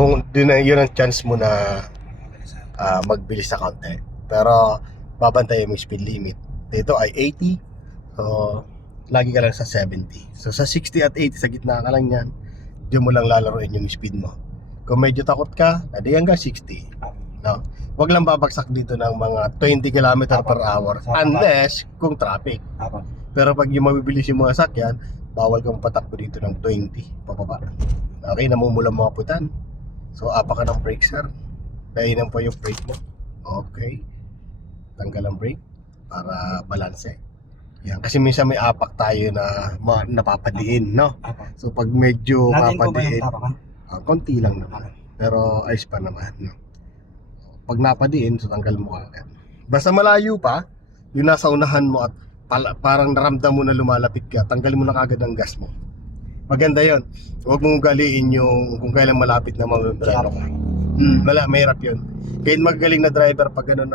Yun ang chance mo na magbilis sa konti. Pero babantayan mo yung speed limit. Dito ay 80. So lagi ka lang sa 70. So sa 60 at 80 sa gitna ka lang yan. Diyan mo lang lalaroin yung speed mo. Kung medyo takot ka, adi hanggang 60. No? Wag lang babagsak dito ng mga 20 km per hour unless kung traffic. Pero pag yung mabibilis yung mga sakyan, bawal kang patakbo dito ng 20 pababa. Okay, namumulang mga putan. So apa ka ng brake, sir. Kainan po yung brake mo. Okay. Tanggal ang brake para balanse. Yan, kasi minsan may apak tayo na napapadiin, no? So pag medyo mapadiin, konti lang naman. Pero ayos pa naman, no? Pag napadiin, so tanggal mo agad. Basta malayo pa, yung nasa unahan mo at parang naramdam mo na lumalapit ka, tanggalin mo na kagad ang gas mo. Maganda yon. Huwag mong galiin yung kung kailan malapit na mabibrano ka. Mahirap yun. Kahit magaling na driver, pag ganun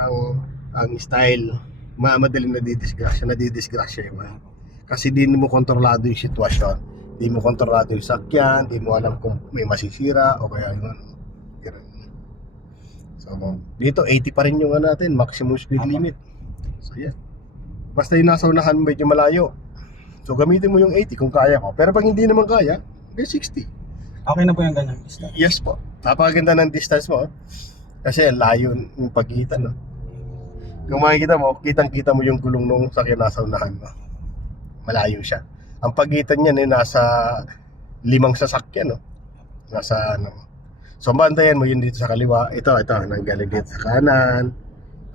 ang style, madaling nadidisgrasya yun. Kasi di mo kontrolado yung sitwasyon. Di mo kontrolado yung sakyan, di mo alam kung may masisira o kaya yung ano. So dito 80 pa rin yung natin, maximum speed limit. So yeah. Basta yung nasa unahan medyo malayo, so gamitin mo yung 80 kung kaya ko. Pero pag hindi naman kaya, 60. Okay na po yung ganyan distance? Yes po. Napakaganda ng distance mo. Kasi layo yung pagitan, no? Kung makikita mo, kitang-kita mo yung gulong nung sakyan nasa unahan mo. Malayo siya. Ang pagitan niyan ay nasa 5 sasakyan, no? Nasa ano. So bantayan mo yun dito sa kaliwa. Ito, nanggaling dito sa kanan.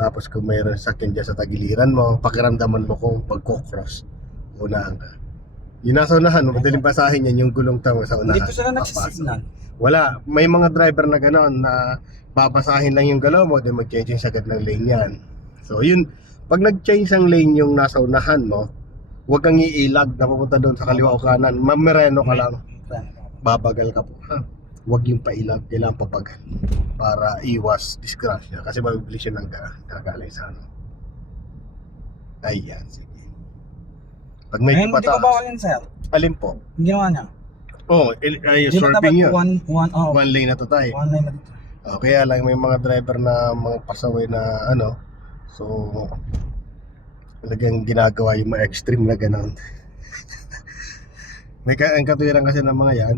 Tapos kung mayroon sakyan dyan sa tagiliran mo, pakiramdaman mo kung pagkocross. Unahan ka. Yung nasa unahan, madaling basahin yan yung gulong tamo sa unahan. Dito sila nagsisignal. Wala. May mga driver na gano'n na babasahin lang yung galaw mo, then mag-change agad ng lane yan. So yun, pag nag-change ang lane yung nasa unahan mo, huwag kang iilag na pupunta doon sa kaliwa o kanan. Mamereno ka lang. Babagal ka po. Huwag yung pailag, kailangan pabagal para iwas disgrasya kasi mabibilis yun ang gagalay sa ano. Ayan, sige. Pag medyo Ayun, hindi ko bawal yun, sir. Alin po? Yung ginawa niya. Swerving yun. One lane na to tayo. One lane na dito. Kaya lang may mga driver na mga pasaway na ano, so talagang ginagawa yung mga extreme na gano'n. Ang katuwiran kasi ng mga yan,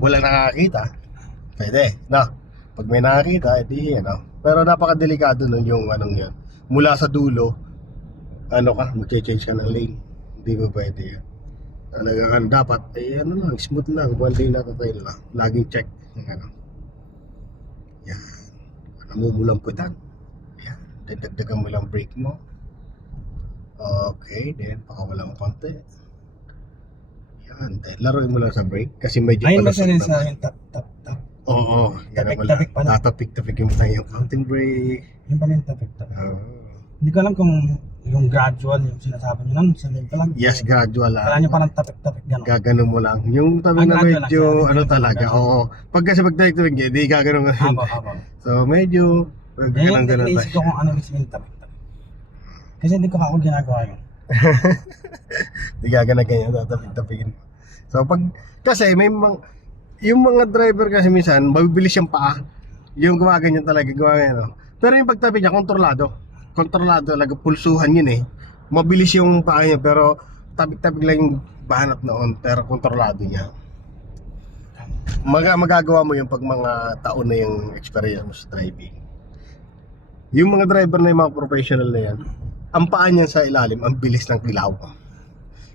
wala nakakita. Pwede, no? Pag may nakakita, edi ano. Pero napakadelikado nun yung anong yan. Mula sa dulo, ano ka, mag-change ka ng lane. Hindi ba pwede yan? Talagang dapat, ano lang, smooth lang. One lane na tayo lang. Laging check. Ano. Yan. Namumulang putan. Yan. Then dagdagan mo lang brake mo. Okay, then pakawalan mo konti. Yan. Then laruin mo lang sa brake. Kasi medyo ayun ba siya rin sa yung tap. Oo. Tapik pa na. Tatapik-tapik yung tayo yung counting brake. Yung pala yung tapik. Hindi ko alam kung yung gradual yung sinasabi nyo lang. Sabihin pa lang. Yes, gradual lang. Kailangan nyo parang tapik-tapik gano'n. Gagano mo lang. Yung tabi na medyo ano talaga. Oo. Pag kasi pag direct hindi, di gagano nga. So medyo ganun tayo. Naisip ko kung ano yung tapik-tapik. Kasi hindi ko ako ginagawa yun. Di gagana ganyan, tatapik-tapikin. So pag, kasi may yung mga driver kasi minsan, mabibilis yung paa. Yung gumaganyan talaga, gumaganyan. Pero yung pagtapik niya, kontrolado talaga, pulsuhan yun eh. Mabilis yung paa niya, pero tapik-tapik lang yung banat noon, pero kontrolado niya. Magagawa mo yung pag mga taon na yung experience mo sa driving. Yung mga driver na yung mga professional na yan, ang paa niya sa ilalim, ang bilis ng kilaw.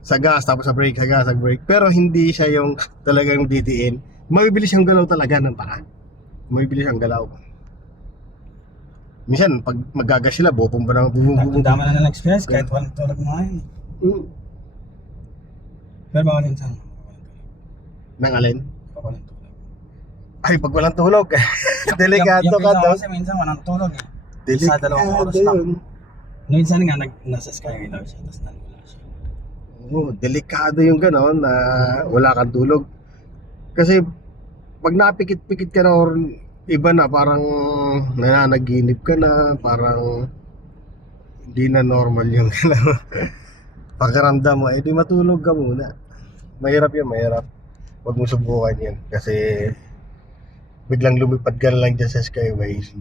Sa gas, tapos sa brake, sa brake. Pero hindi siya yung talagang didiin. Mabibilis yung galaw talaga ng paa. Mabibilis ang galaw. Minsan, pag magagas sila, bubong. Dama na ng experience, kahit walang tulog mo ngayon. Pero bawal yun saan? Nang alin? Walang tulog. Ay, pag walang tulog. Delikado yung ka daw. Kasi minsan walang tulog eh. Delikado Sa 2 oras lang. yun. Minsan nga, nasa Skyway siya, tapos nalula siya. Oo, delikado yung gano'n na wala kang tulog. Kasi pag napikit-pikit ka na or iba na, parang nananaginip ka na, parang hindi na normal yung pakiramdam mo, di matulog ka muna. Mahirap yun, mahirap. Huwag mo subukan yun kasi biglang lumipad ka na lang dyan sa Skyways,